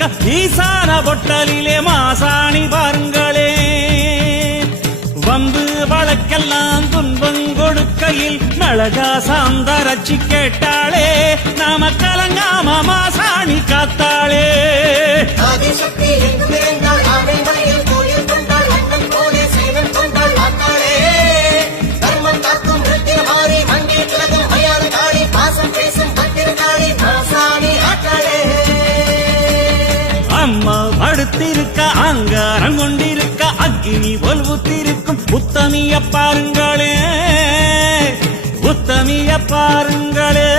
கொடுக்க ஈசான பொட்டலிலே மாசாணி பாருங்களே. வம்பு வழக்கெல்லாம் துன்பம் கொடுக்கையில் மிளகா சாந்தரட்சி கேட்டாளே. நாம கலங்காம மாசாணி காத்தாளே. அம்மா படுத்திருக்க அங்காரம் கொண்டிருக்க அக்கினி போல் ஊத்திருக்கும் உத்தமிய பாருங்களே, உத்தமிய பாருங்களே.